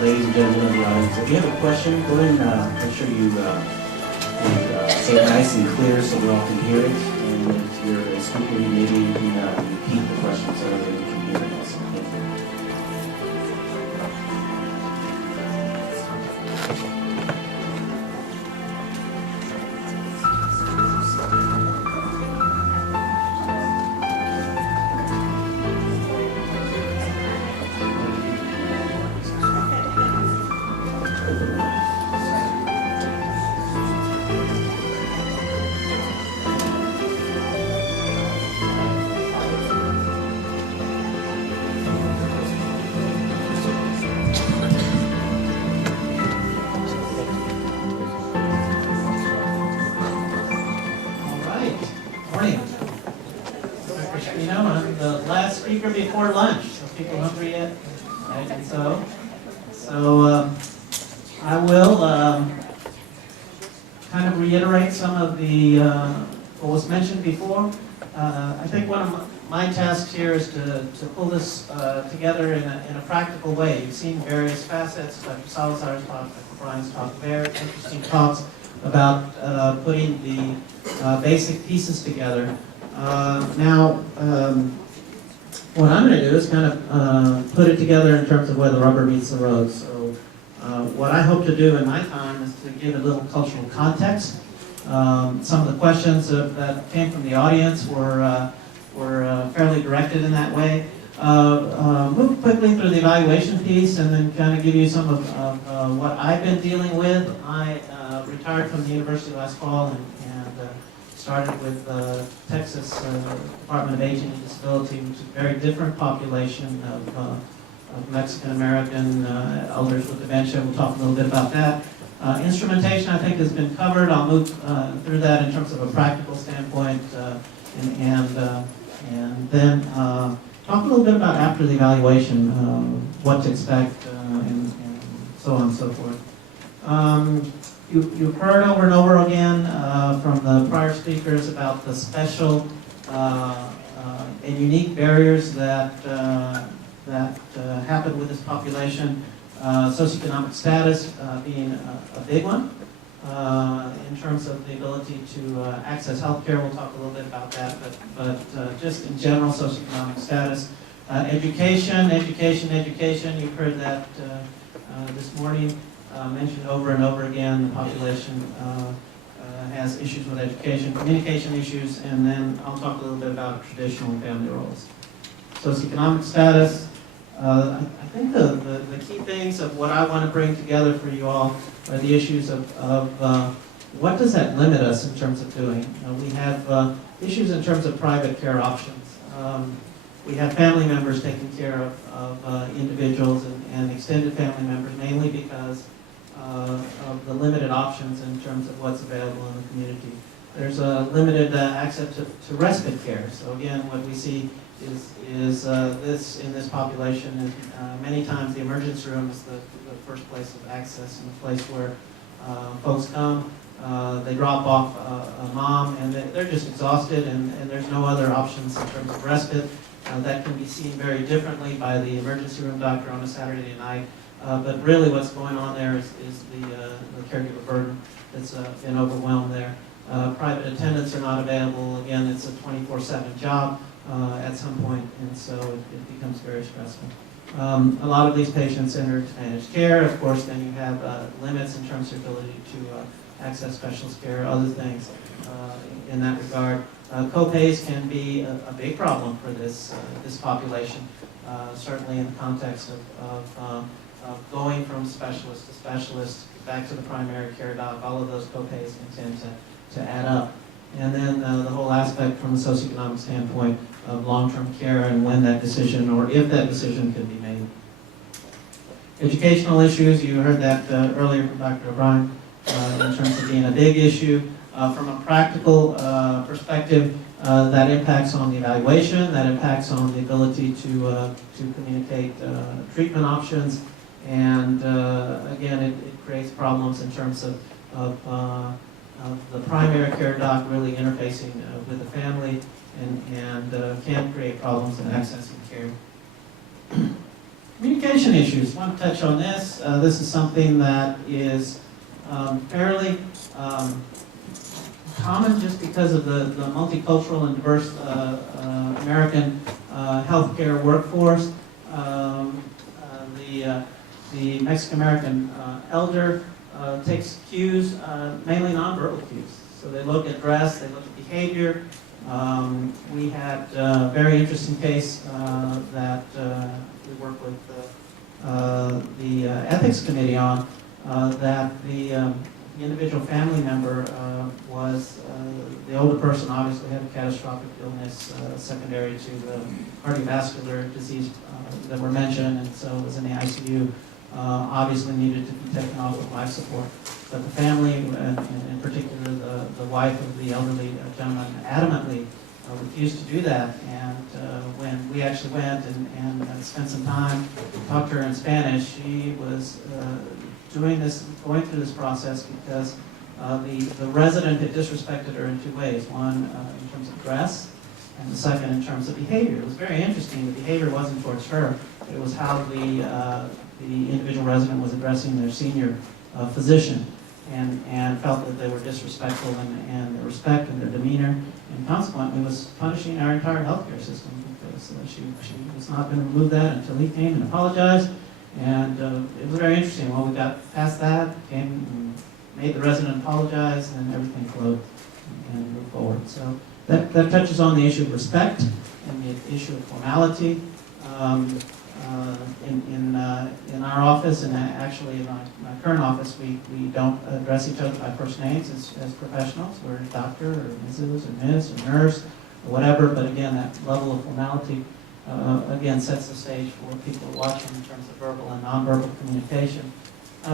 ladies and gentlemen of the audience. If you have a question, go ahead and make sure you say it nice and clear so we all can hear it. And if you're a speaker, maybe you can repeat the question so everybody can hear it also. Thank you. Before lunch, so people hungry yet? Right, and so I will kind of reiterate some of the what was mentioned before. I think one of my tasks here is to pull this together in a practical way. You've seen various facets, Dr. Salazar's talk, Dr. Brian's talk, very interesting talks about putting the basic pieces together. Now. What I'm going to do is kind of put it together in terms of where the rubber meets the road. So what I hope to do in my time is to give a little cultural context. Some of the questions that came from the audience were fairly directed in that way. Move quickly through the evaluation piece and then kind of give you some of what I've been dealing with. I retired from the university last fall and started with Texas Department of Aging and Disability, which is a very different population of Mexican-American elders with dementia. We'll talk a little bit about that. Instrumentation, I think, has been covered. I'll move through that in terms of a practical standpoint, and then talk a little bit about after the evaluation, what to expect, and so on and so forth. You've heard over and over again from the prior speakers about the special and unique barriers that happen with this population. Socioeconomic status being a big one in terms of the ability to access health care. We'll talk a little bit about that, but just in general, socioeconomic status. Education. You've heard that this morning. Mentioned over and over again, the population has issues with education, communication issues, and then I'll talk a little bit about traditional family roles. Socioeconomic status, I think the key things of what I want to bring together for you all are the issues of what does that limit us in terms of doing. We have issues in terms of private care options. We have family members taking care of individuals and extended family members, mainly because of the limited options in terms of what's available in the community. There's a limited access to respite care. So again, what we see is this in this population is many times the emergency room is the first place of access and the place where folks come. They drop off a mom and they're just exhausted and there's no other options in terms of respite. That can be seen very differently by the emergency room doctor on a Saturday night. But really what's going on there is the caregiver burden that's been overwhelmed there. Private attendants are not available. Again, it's a 24/7 job at some point, and so it becomes very stressful. A lot of these patients enter managed care. Of course, then you have limits in terms of ability to access specialist care, other things in that regard. Co-pays can be a big problem for this population, certainly in the context of going from specialist to specialist, back to the primary care doc. All of those co-pays can tend to add up. And then the whole aspect from a socioeconomic standpoint of long-term care and when that decision or if that decision can be made. Educational issues, you heard that earlier from Dr. O'Brien in terms of being a big issue. From a practical perspective, that impacts on the evaluation, that impacts on the ability to communicate treatment options, and again, it creates problems in terms of the primary care doc really interfacing with the family and can create problems in accessing care. Communication issues. I want to touch on this. This is something that is fairly common just because of the multicultural and diverse American healthcare workforce. The Mexican-American elder takes cues, mainly nonverbal cues. So they look at dress, they look at behavior. We had a very interesting case that we worked with the ethics committee on, that the individual family member was, the older person obviously had a catastrophic illness secondary to the cardiovascular disease that were mentioned, and so was in the ICU. Obviously needed to be taken off of life support. But the family, and in particular the wife of the elderly gentleman, adamantly refused to do that. And when we actually went and spent some time, talked to her in Spanish, she was going through this process because the resident had disrespected her in two ways. One, in terms of dress, and the second, in terms of behavior. It was very interesting. The behavior wasn't towards her. It was how the individual resident was addressing their senior physician, and felt that they were disrespectful in their respect and their demeanor, and consequently was punishing our entire healthcare system because she was not going to remove that until he came and apologized. And it was very interesting. When we got past that, came and made the resident apologize, and everything flowed and moved forward. So that touches on the issue of respect and the issue of formality. In our office, and actually in my current office, we don't address each other by first names as professionals. We're doctor or Mrs. or Miss or nurse or whatever, but again, that level of formality again sets the stage for people watching in terms of verbal and nonverbal communication.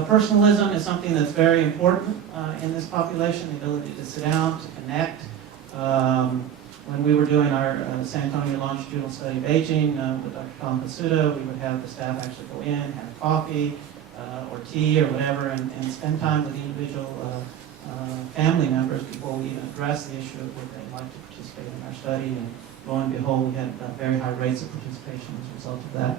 Personalism is something that's very important in this population, the ability to sit down, to connect. When we were doing our San Antonio longitudinal study of aging with Dr. Colin Pasuda, we would have the staff actually go in, have coffee or tea or whatever, and spend time with the individual family members before we even address the issue of would they like to participate in our study. And lo and behold, we had very high rates of participation as a result of that.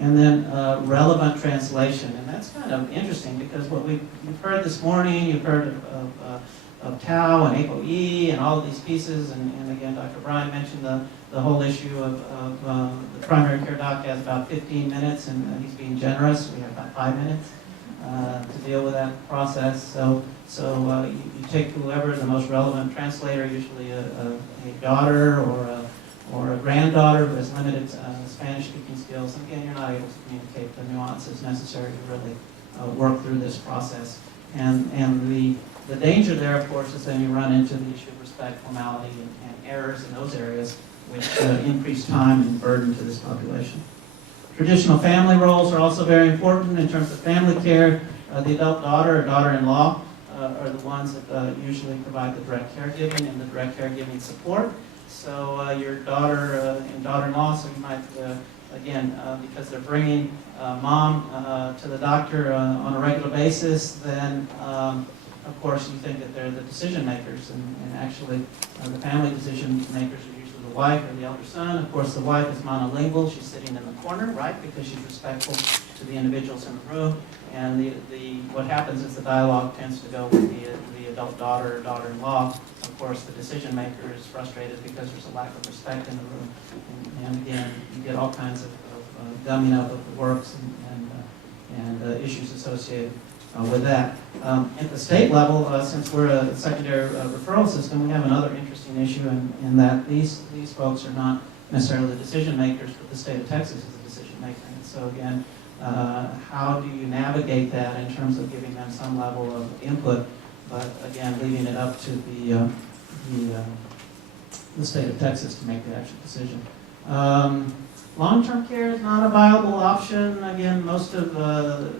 And then relevant translation, and that's kind of interesting because what you've heard this morning, you've heard of tau and ApoE and all of these pieces, and again, Dr. Bryan mentioned the whole issue of the primary care doc has about 15 minutes, and he's being generous. We have about 5 minutes to deal with that process. So you take whoever the most relevant translator, usually a daughter or a granddaughter who has limited Spanish-speaking skills. And again, you're not able to communicate the nuances necessary to really work through this process. And the danger there, of course, is then you run into the issue of respect, formality, and errors in those areas, which increase time and burden to this population. Traditional family roles are also very important in terms of family care. The adult daughter or daughter-in-law are the ones that usually provide the direct caregiving and the direct caregiving support. So your daughter and daughter-in-law, so you might, again, because they're bringing mom to the doctor on a regular basis, then of course you think that they're the decision makers, and actually the family decision makers are usually the wife or the elder son. Of course the wife is monolingual, she's sitting in the corner, right, because she's respectful to the individuals in the room, and what happens is the dialogue tends to go with the adult daughter or daughter-in-law. Of course the decision maker is frustrated because there's a lack of respect in the room, and again you get all kinds of gumming up of the works and issues associated with that. At the state level, since we're a secondary referral system, we have another interesting issue in that these folks are not necessarily the decision makers, but the state of Texas is the decision maker. And so again, how do you navigate that in terms of giving them some level of input, but again, leaving it up to the state of Texas to make the actual decision. Long-term care is not a viable option. Again, most of the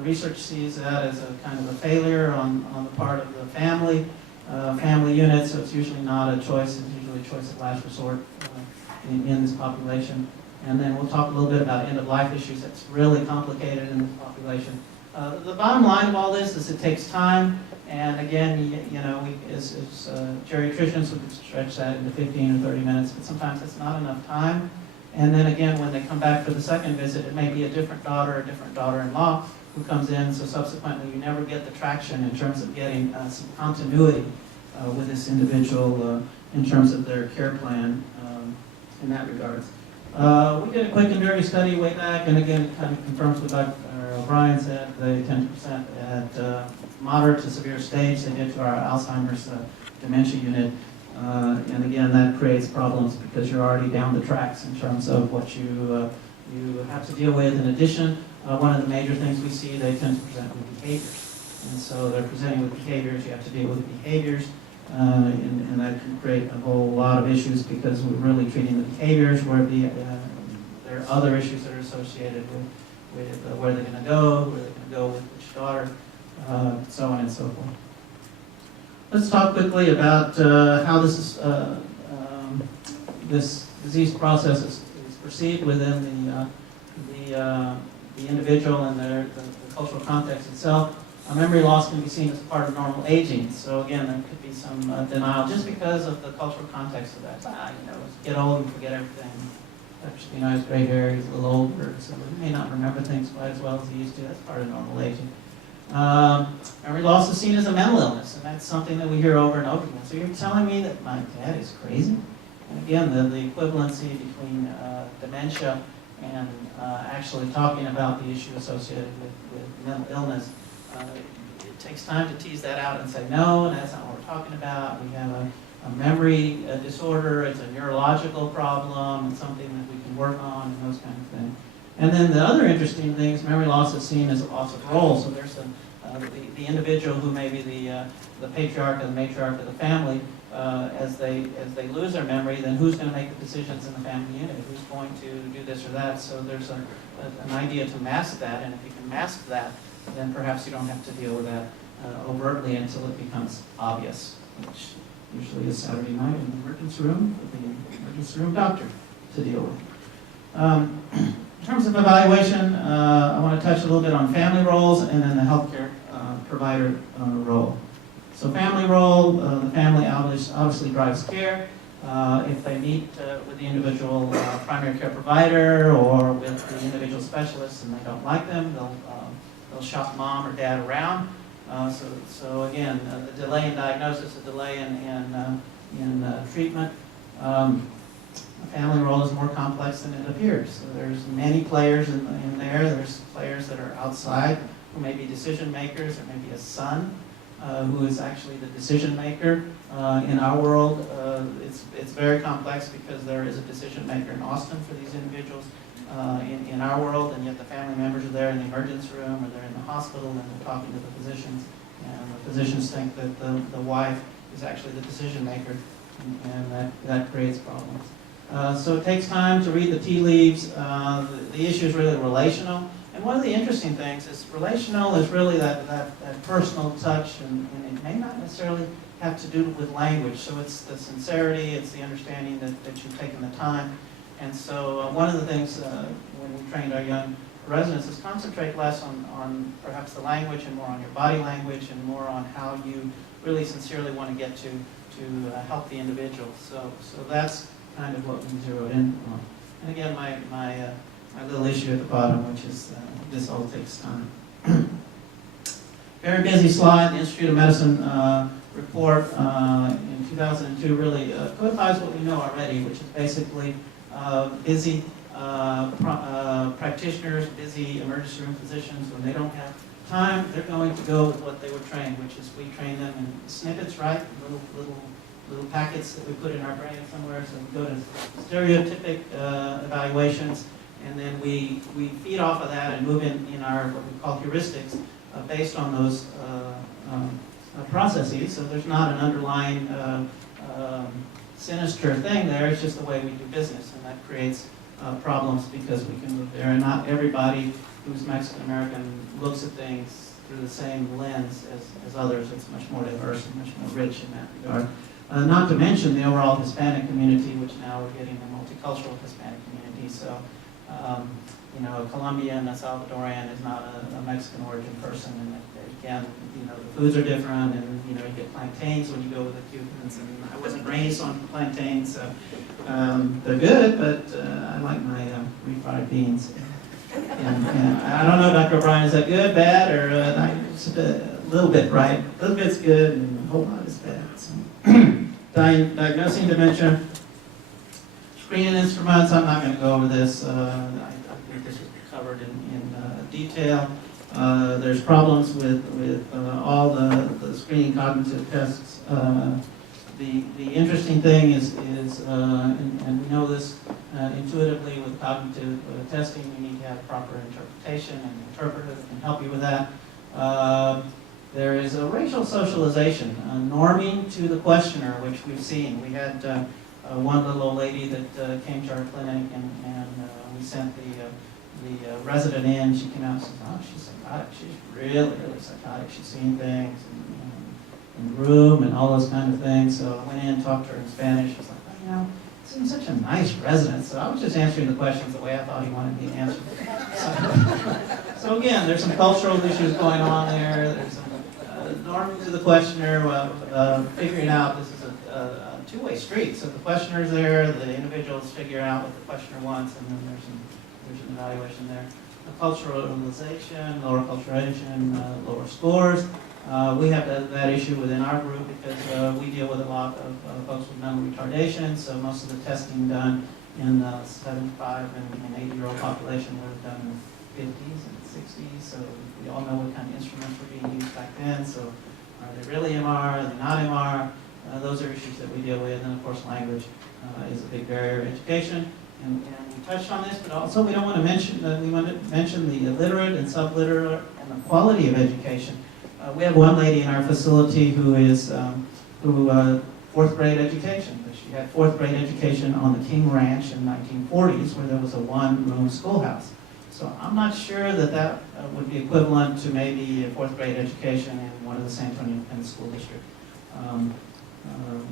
research sees that as a kind of a failure on the part of the family unit, so it's usually not a choice. It's usually a choice of last resort in this population. And then we'll talk a little bit about end-of-life issues. That's really complicated in this population. The bottom line of all this is it takes time, and again, as geriatricians, we can stretch that into 15 or 30 minutes, but sometimes it's not enough time. And then again, when they come back for the second visit, it may be a different daughter-in-law who comes in, so subsequently you never get the traction in terms of getting some continuity with this individual in terms of their care plan in that regard. We did a quick and dirty study way back, and again, it kind of confirms what Dr. O'Brien said, the 10% at moderate to severe stage they did to our Alzheimer's dementia unit. And again, that creates problems because you're already down the tracks in terms of what you have to deal with. In addition, one of the major things we see, they tend to present with behaviors. And so they're presenting with behaviors, you have to deal with behaviors, and that can create a whole lot of issues because we're really treating the behaviors where there are other issues that are associated with where they're going to go, where they're going to go with which daughter, so on and so forth. Let's talk quickly about how this disease process is perceived within the individual and the cultural context itself. Memory loss can be seen as part of normal aging. So again, there could be some denial just because of the cultural context of that. Get old and forget everything. Actually, his gray hair, he's a little older, so he may not remember things quite as well as he used to. That's part of normal aging. Memory loss is seen as a mental illness, and that's something that we hear over and over again. So you're telling me that my dad is crazy? And again, the equivalency between dementia and actually talking about the issue associated with mental illness, it takes time to tease that out and say, no, that's not what we're talking about. We have a memory disorder, it's a neurological problem, it's something that we can work on, and those kind of things. And then the other interesting thing is memory loss is seen as a loss of role. So there's the individual who may be the patriarch and the matriarch of the family, as they lose their memory, then who's going to make the decisions in the family unit? Who's going to do this or that? So there's an idea to mask that, and if you can mask that, then perhaps you don't have to deal with that overtly until it becomes obvious, which usually is Saturday night in the emergency room with the emergency room doctor to deal with. In terms of evaluation, I want to touch a little bit on family roles and then the healthcare provider role. So family role, the family obviously drives care. If they meet with the individual primary care provider or with the individual specialist and they don't like them, they'll shop mom or dad around. So again, the delay in diagnosis, the delay in treatment. The family role is more complex than it appears. So there's many players in there. There's players that are outside who may be decision makers. There may be a son who is actually the decision maker. In our world, it's very complex because there is a decision maker in Austin for these individuals in our world, and yet the family members are there in the emergency room or they're in the hospital and they're talking to the physicians. And the physicians think that the wife is actually the decision maker, and that creates problems. So it takes time to read the tea leaves. The issue is really relational. And one of the interesting things is relational is really that personal touch, and it may not necessarily have to do with language. So it's the sincerity, it's the understanding that you've taken the time. And so one of the things when we trained our young residents is concentrate less on perhaps the language and more on your body language and more on how you really sincerely want to get to help the individual. So that's kind of what we zeroed in on. And again, my little issue at the bottom, which is this all takes time. Very busy slide. The Institute of Medicine report in 2002 really codifies what we know already, which is basically busy practitioners, busy emergency room physicians. When they don't have time, they're going to go with what they were trained, which is we train them in snippets, right? Little packets that we put in our brain somewhere, so we go to stereotypic evaluations, and then we feed off of that and move in our what we call heuristics based on those processes. So there's not an underlying sinister thing there, it's just the way we do business, and that creates problems because we can move there, and not everybody who's Mexican American looks at things through the same lens as others. It's much more diverse and much more rich in that regard. Not to mention the overall Hispanic community, which now we're getting a multicultural Hispanic community. So you know, a Colombian, a Salvadorian is not a Mexican origin person, and again, you know, the foods are different, and you know, you get plantains when you go with the Cubans, and I wasn't raised on plantains, so they're good, but I like my refried beans. And I don't know, Dr. O'Brien, is that good, bad, or it's a little bit, right? A little bit's good, and a whole lot is bad. So. Diagnosing dementia, screening instruments. I'm not going to go over this. I think this was covered in detail. There's problems with all the screening cognitive tests. The interesting thing is and we know this intuitively with cognitive testing, you need to have proper interpretation and an interpreter that can help you with that. There is a racial socialization, norming to the questioner, which we've seen. We had one little old lady that came to our clinic, and we sent the resident in. She came out and said, "Oh, she's psychotic. She's really, really psychotic. She's seen things in the room and all those kind of things." So I went in, talked to her in Spanish. She was like, "Oh, you know, it seems such a nice resident." So I was just answering the questions the way I thought he wanted me to answer. So again, there's some cultural issues going on there. There's some norming to the questioner, figuring out this is a two-way street. So the questioner's there, the individuals figure out what the questioner wants, and then there's an evaluation there. The culturalization, lower culturalization, lower scores. We have that issue within our group because we deal with a lot of folks with mental retardation, so most of the testing done in the 75 and 80-year-old population would have done in the 50s and 60s, so we all know what kind of instruments were being used back then, so are they really MR, are they not MR? Those are issues that we deal with, and of course language is a big barrier. Education, and we touched on this, but also we don't want to mention, we want to mention the illiterate and subliterate and the quality of education. We have one lady in our facility who is fourth grade education, but she had fourth grade education on the King Ranch in the 1940s where there was a one-room schoolhouse. So I'm not sure that would be equivalent to maybe a fourth grade education in one of the San Antonio Independent School District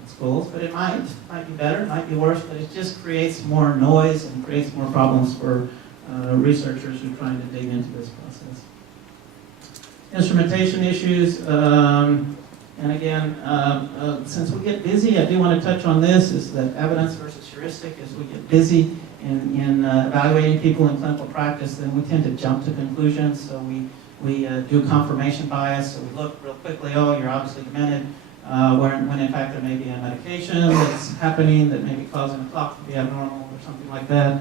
schools, but it might be better, it might be worse, but it just creates more noise and creates more problems for researchers who are trying to dig into this process. Instrumentation issues, and again, since we get busy, I do want to touch on this, is that evidence versus heuristic. As we get busy in evaluating people in clinical practice, then we tend to jump to conclusions, so we do confirmation bias, so we look real quickly, oh, you're obviously demented, when in fact there may be a medication that's happening that may be causing a clock to be abnormal or something like that.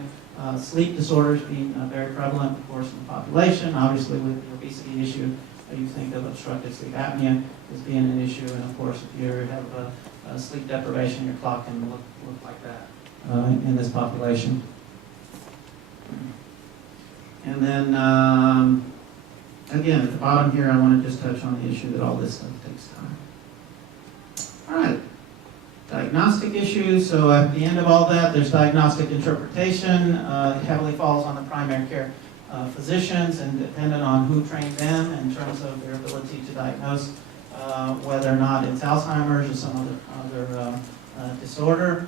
Sleep disorders being very prevalent, of course, in the population. Obviously, with the obesity issue, you think of obstructive sleep apnea as being an issue, and of course, if you have a sleep deprivation, your clock can look like that in this population. And then, again, at the bottom here, I want to just touch on the issue that all this stuff takes time. All right. Diagnostic issues, so at the end of all that, there's diagnostic interpretation. It heavily falls on the primary care physicians, and dependent on who trained them in terms of their ability to diagnose whether or not it's Alzheimer's or some other disorder.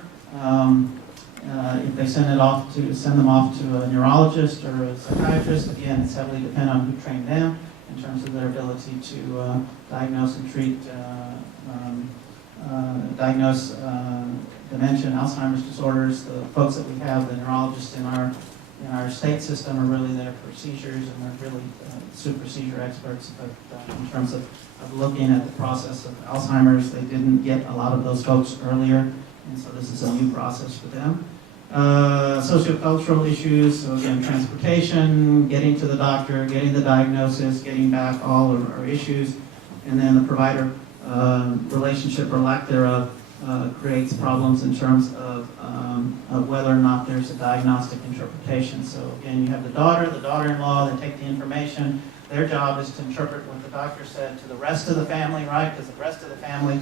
If they send them off to a neurologist or a psychiatrist, again, it's heavily dependent on who trained them in terms of their ability to diagnose and treat dementia and Alzheimer's disorders. The folks that we have, the neurologists in our state system, are really there for seizures, and they're really super seizure experts. But in terms of looking at the process of Alzheimer's, they didn't get a lot of those folks earlier, and so this is a new process for them. Sociocultural issues, so again, transportation, getting to the doctor, getting the diagnosis, getting back, all are issues, and then the provider relationship or lack thereof creates problems in terms of whether or not there's a diagnostic interpretation. So again, you have the daughter-in-law, they take the information. Their job is to interpret what the doctor said to the rest of the family, right? Because the rest of the family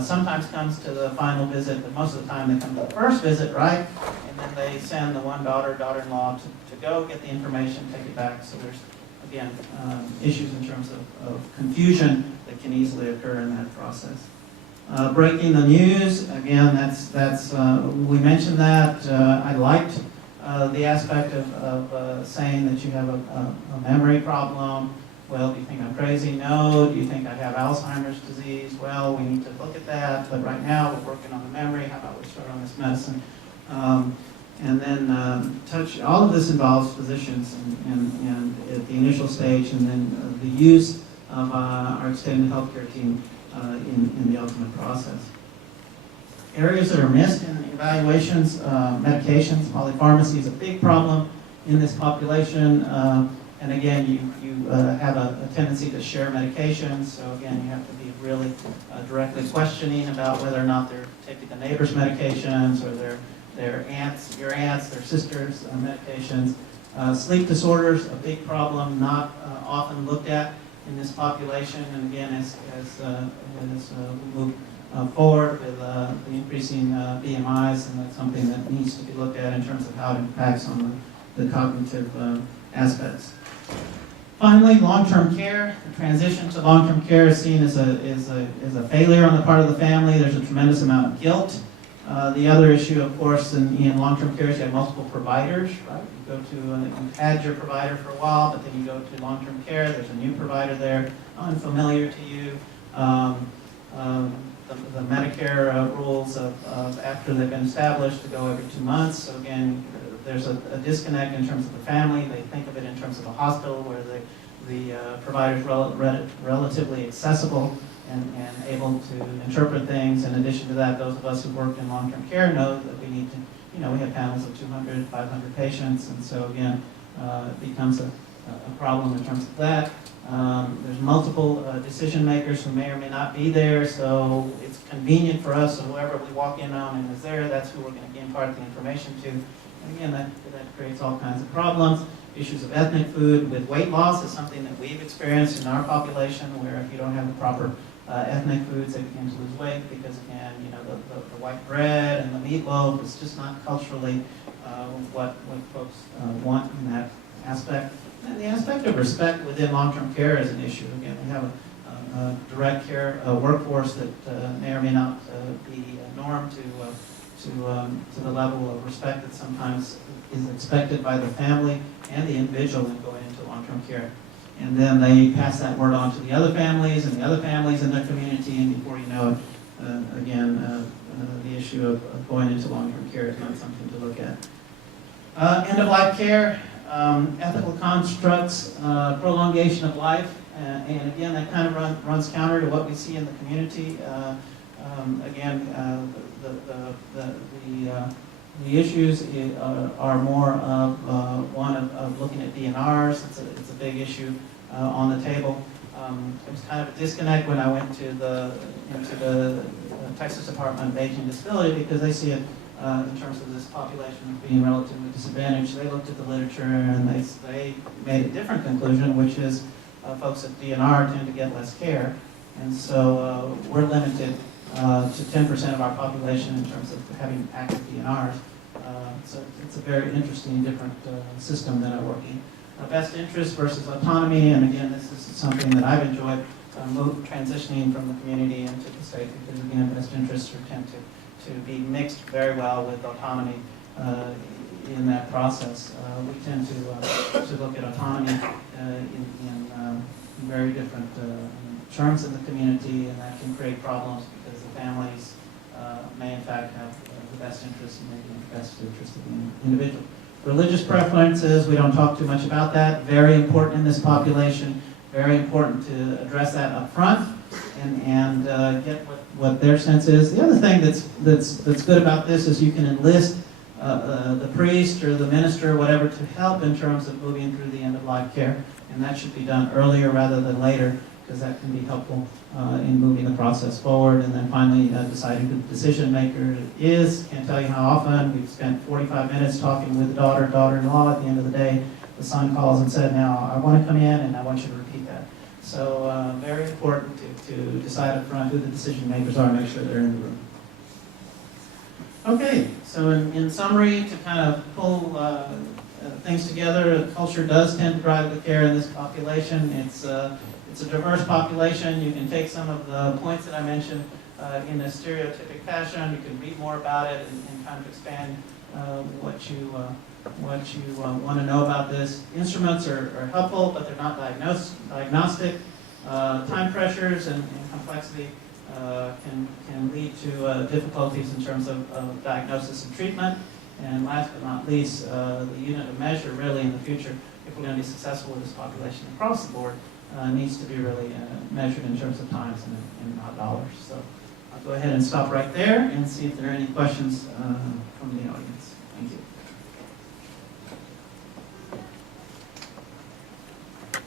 sometimes comes to the final visit, but most of the time they come to the first visit, right? And then they send the one daughter-in-law to go get the information, take it back. So there's, again, issues in terms of confusion that can easily occur in that process. Breaking the news, again, that's we mentioned that. I liked the aspect of saying that you have a memory problem. Well, do you think I'm crazy? No. Do you think I have Alzheimer's disease? Well, we need to look at that, but right now we're working on the memory. How about we start on this medicine? And then all of this involves physicians and at the initial stage, and then the use of our extended healthcare team in the ultimate process. Areas that are missed in evaluations, medications, polypharmacy is a big problem in this population. And again, you have a tendency to share medications, so again, you have to be really directly questioning about whether or not they're taking the neighbor's medications or their aunts, your aunts, their sisters' medications. Sleep disorders, a big problem, not often looked at in this population, and again, as we move forward with the increasing BMIs, and that's something that needs to be looked at in terms of how it impacts on the cognitive aspects. Finally, long-term care. The transition to long-term care is seen as a failure on the part of the family. There's a tremendous amount of guilt. The other issue, of course, in long-term care is you have multiple providers, right? You go to, you've had your provider for a while, but then you go to long-term care, there's a new provider there, unfamiliar to you. The Medicare rules of after they've been established to go every 2 months. So again, there's a disconnect in terms of the family. They think of it in terms of a hospital where the provider is relatively accessible and able to interpret things. In addition to that, those of us who work in long-term care know that we need to, we have panels of 200, 500 patients, and so again, it becomes a problem in terms of that. There's multiple decision makers who may or may not be there, so it's convenient for us, so whoever we walk in on and is there, that's who we're going to impart the information to. And again, that creates all kinds of problems. Issues of ethnic food with weight loss is something that we've experienced in our population, where if you don't have the proper ethnic foods, they begin to lose weight because, again, the white bread and the meatloaf is just not culturally what folks want in that aspect. And the aspect of respect within long-term care is an issue. Again, we have a direct care workforce that may or may not be normed to the level of respect that sometimes is expected by the family and the individual in going into long-term care. And then they pass that word on to the other families and the other families in their community, and before you know it, again, the issue of going into long-term care is not something to look at. End-of-life care, ethical constructs, prolongation of life, and again, that kind of runs counter to what we see in the community. Again, the issues are more of one of looking at DNRs. It's a big issue on the table. There was kind of a disconnect when I went to the Texas Department of Aging and Disability, because they see it in terms of this population being relatively disadvantaged. They looked at the literature and they made a different conclusion, which is folks at DNR tend to get less care, and so we're limited to 10% of our population in terms of having active DNRs. So it's a very interesting, different system that I work in. Best interest versus autonomy, and again, this is something that I've enjoyed transitioning from the community into the state, because again, best interests tend to be mixed very well with autonomy in that process. We tend to look at autonomy in very different terms in the community, and that can create problems because the families may in fact have the best interest and maybe the best interest of the individual. Religious preferences, we don't talk too much about that. Very important in this population. Very important to address that up front and get what their sense is. The other thing that's good about this is you can enlist the priest or the minister or whatever to help in terms of moving through the end-of-life care, and that should be done earlier rather than later, because that can be helpful in moving the process forward. And then finally, deciding who the decision maker is. Can't tell you how often we've spent 45 minutes talking with the daughter-in-law. At the end of the day, the son calls and said, "Now I want to come in and I want you to repeat that." So very important to decide up front who the decision makers are and make sure they're in the room. Okay, so in summary, to kind of pull things together, culture does tend to drive the care in this population. It's a diverse population. You can take some of the points that I mentioned in a stereotypic fashion. You can read more about it and kind of expand what want to know about this. Instruments are helpful, but they're not diagnostic. Time pressures and complexity can lead to difficulties in terms of diagnosis and treatment. And last but not least, the unit of measure really in the future, if we're going to be successful with this population across the board, needs to be really measured in terms of times and not dollars. So I'll go ahead and stop right there and see if there are any questions from the audience. Thank you.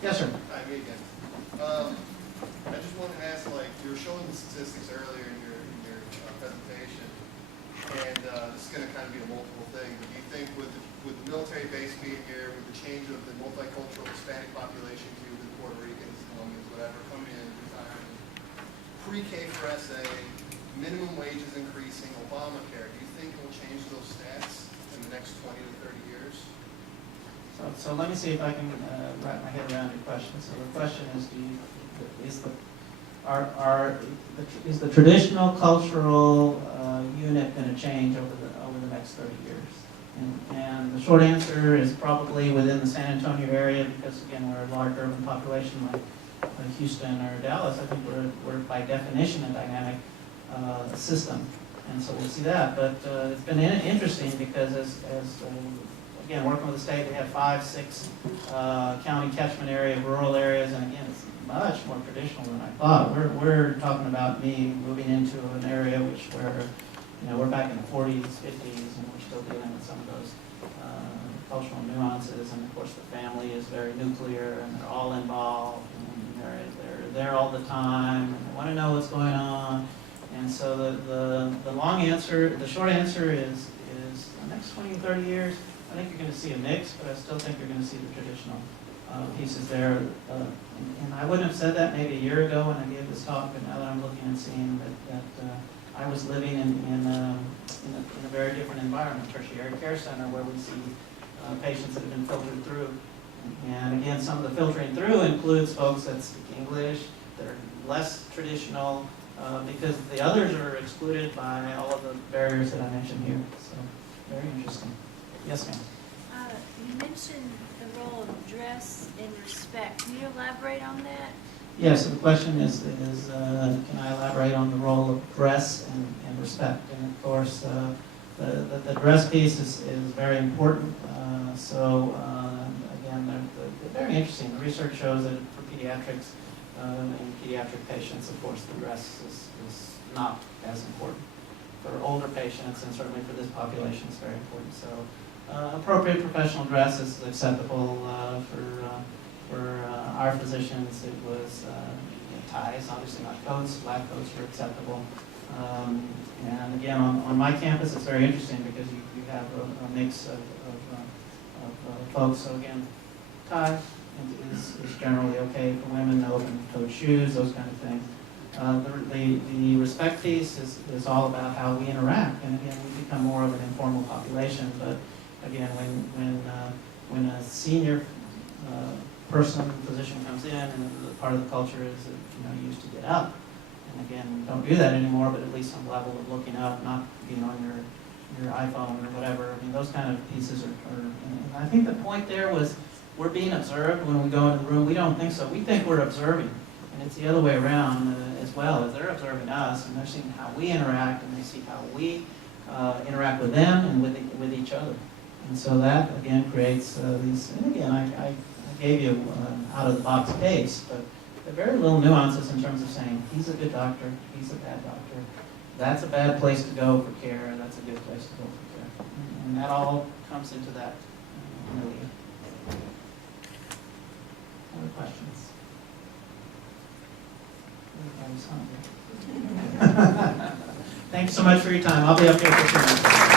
Yes, sir. Hi, me again. I just wanted to ask, like, you were showing the statistics earlier in your presentation, and this is going to kind of be a multiple thing, but do you think with the military base being here, with the change of the multicultural Hispanic population to the Puerto Ricans, Colombians, whatever, coming in, retiring, pre-K for SA, minimum wages increasing, Obamacare, do you think it will change those stats in the next 20 to 30 years? So let me see if I can wrap my head around your question. So the question is, is the traditional cultural unit going to change over the next 30 years? And the short answer is probably within the San Antonio area, because again we're a large urban population like Houston or Dallas. I think we're by definition a dynamic system, and so we'll see that. But it's been interesting because as again, working with the state, we have 5, 6 county catchment area, rural areas, and again, it's much more traditional than I thought. We're talking about me moving into an area where we're back in the 40s, 50s, and we're still dealing with some of those cultural nuances. And of course, the family is very nuclear, and they're all involved, and they're there all the time, and they want to know what's going on. And so the short answer is the next 20 or 30 years. I think you're going to see a mix, but I still think you're going to see the traditional pieces there. And I wouldn't have said that maybe a year ago when I gave this talk, but now that I'm looking and seeing that I was living in a very different environment, tertiary care center, where we see patients that have been filtered through. And again, some of the filtering through includes folks that speak English, that are less traditional, because the others are excluded by all of the barriers that I mentioned here. So very interesting. Yes, ma'am. You mentioned the role of dress and respect. Can you elaborate on that? Yes, so the question is can I elaborate on the role of dress and respect? And of course, the dress piece is very important. Again, they're very interesting. The research shows that for pediatrics and pediatric patients, of course, the dress is not as important. For older patients, and certainly for this population, it's very important. So appropriate professional dress is acceptable for our physicians. It was ties, obviously not coats. Black coats were acceptable. And again, on my campus, it's very interesting because you have a mix of folks. So again, tie is generally okay for women. No open-toed shoes, those kind of things. The respect piece is all about how we interact, and again, we become more of an informal population. But again, when a senior physician comes in, and part of the culture is that, you used to get up, and again, don't do that anymore. But at least some level of looking up, not being on your iPhone or whatever. I mean, those kind of pieces are. And I think the point there was we're being observed when we go into the room. We don't think so. We think we're observing. And it's the other way around as well. As they're observing us, and they're seeing how we interact, and they see how we interact with them and with each other. And so that, again, creates these, and again, I gave you out-of-the-box case, but there are very little nuances in terms of saying, he's a good doctor, he's a bad doctor, that's a bad place to go for care, that's a good place to go for care. And that all comes into that milieu. Other questions? Everybody's hungry. Thanks so much for your time. I'll be up here for sure.